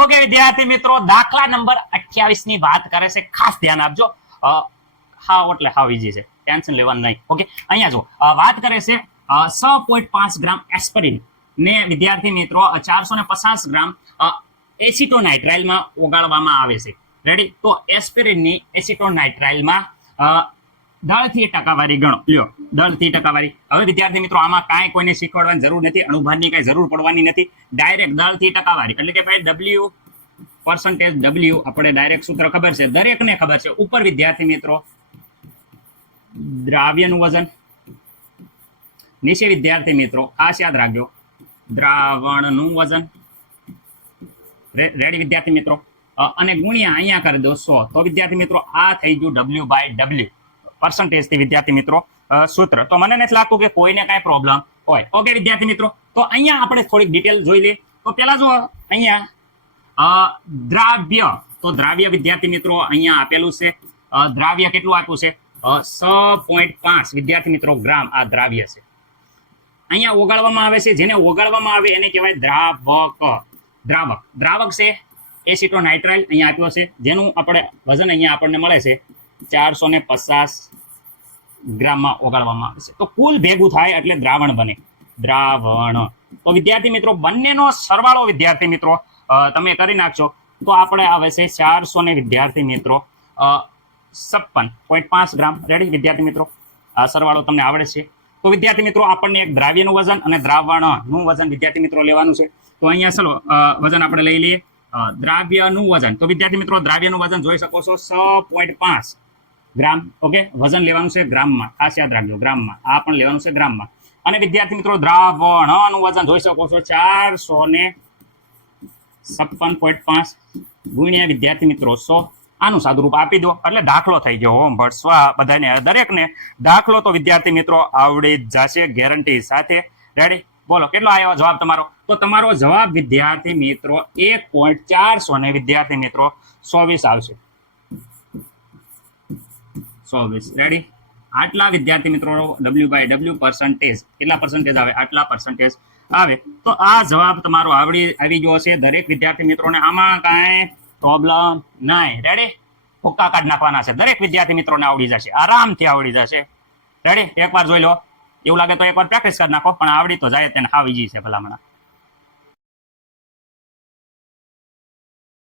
Okay વિદ્યાર્થી મિત્રો, દાખલા નંબર 28 ની વાત કરે છે, ખાસ ધ્યાન આપજો. હાવ એટલે હાવ ઈઝી છે, ટેન્શન લેવાનું નહીં. ઓકે, અહીંયા જો વાત કરે છે 6.5 ગ્રામ એસ્પિરિન ને વિદ્યાર્થી મિત્રો 450 ગ્રામ એસિટોનાઇટ્રાઇલમાં ઓગાળવામાં આવે છે. રેડી? તો એસ્પિરિનની એસિટોનાઇટ્રાઇલમાં દળથી ટકાવારી ગણો. લ્યો, દળથી ટકાવારી. હવે વિદ્યાર્થી મિત્રો, આમાં કાંઈ કોઈને શીખવાડવાની જરૂર નથી, અણુભારની કાંઈ જરૂર પડવાની નથી. ડાયરેક્ટ દળથી ટકાવારી એટલે કે ભાઈ W પર્સન્ટેજ W આપણે ડાયરેક્ટ સૂત્ર ખબર છે, દરેકને ખબર છે. ઉપર વિદ્યાર્થી મિત્રો દ્રાવ્યનું વજન, નીચે વિદ્યાર્થી મિત્રો ખાસ યાદ રાખજો દ્રાવણનું વજન. રેડી વિદ્યાર્થી મિત્રો? અને ગુણ્યા અહીંયા કરી દો 100. તો વિદ્યાર્થી મિત્રો આ થઈ ગયું W/W પર્સન્ટેજ થી વિદ્યાર્થી મિત્રો સૂત્ર. તો મને નથી લાગતું કે કોઈને કાંઈ પ્રોબ્લેમ હોય. ઓકે વિદ્યાર્થી મિત્રો, તો અહીંયા આપણે થોડીક ડિટેલ જોઈ લઈએ. તો પેલા જો અહીંયા દ્રાવ્ય, તો દ્રાવ્ય વિદ્યાર્થી મિત્રો અહીંયા આપેલું છે. દ્રાવ્ય કેટલું આપ્યું છે? 6.5 વિદ્યાર્થી મિત્રો ગ્રામ આ દ્રાવ્ય છે. અહીંયા ઓગાળવામાં આવે છે, જેને ઓગાળવામાં આવે એને કહેવાય દ્રાવક. દ્રાવક છે એસિટોનાઇટ્રાઇલ અહીંયા આપ્યો છે, જેનું આપણે વજન અહીંયા આપણને મળે છે 450 ગ્રામમાં ઓગાળવામાં આવે છે. તો કુલ ભેગું થાય એટલે દ્રાવણ બને, દ્રાવણ. તો વિદ્યાર્થી મિત્રો બંનેનો સરવાળો વિદ્યાર્થી મિત્રો તમે કરી નાખશો તો આપણે આવે છે 400 ને વિદ્યાર્થી મિત્રો 56.5 ગ્રામ. રેડી વિદ્યાર્થી મિત્રો? આ સરવાળો તમને આવડે છે. તો વિદ્યાર્થી મિત્રો આપણને એક દ્રાવ્યનું વજન અને દ્રાવણનું વજન વિદ્યાર્થી મિત્રો લેવાનું છે. તો અહીંયા ચલો વજન આપણે લઈ લઈએ. દ્રાવ્યનું વજન, તો વિદ્યાર્થી મિત્રો દ્રાવ્યનું વજન જોઈ શકો છો 6.5 ગ્રામ. ઓકે, વજન લેવાનું છે ગ્રામમાં, ખાસ યાદ રાખજો ગ્રામમાં. આ પણ લેવાનું છે ગ્રામમાં. અને વિદ્યાર્થી મિત્રો દ્રાવણનું વજન જોઈ શકો છો 456.5 ગુણ્યા વિદ્યાર્થી મિત્રો 100. આનું સાદુરૂપ આપી દો એટલે દાખલો થઈ ગયો. હોમ ભણવા બધાને, દરેકને દાખલો તો વિદ્યાર્થી મિત્રો આવડી જ જશે ગેરંટી સાથે. રેડી? બોલો કેટલો આવ્યો જવાબ તમારો? તો તમારો જવાબ વિદ્યાર્થી મિત્રો 1.400 ને વિદ્યાર્થી મિત્રો 24 આવશે. 24. રેડી? આટલા વિદ્યાર્થી મિત્રો W/W પર્સન્ટેજ, કેટલા પર્સન્ટેજ આવે? આટલા પર્સન્ટેજ આવે. તો આ જવાબ તમારો આવી ગયો છે દરેક વિદ્યાર્થી મિત્રોને. આમાં કાંઈ પ્રોબ્લેમ નહીં. રેડી? ફૂક્કા કાઢ નાખવાના છે, દરેક વિદ્યાર્થી મિત્રોને આવડી જશે, આરામથી આવડી જશે. રેડી? એકવાર જોઈ લો. એવું લાગે તો એકવાર પ્રેક્ટિસ કરી નાખો, પણ આવડી તો જાય તેને હાવ ઈઝી છે ભલામણા.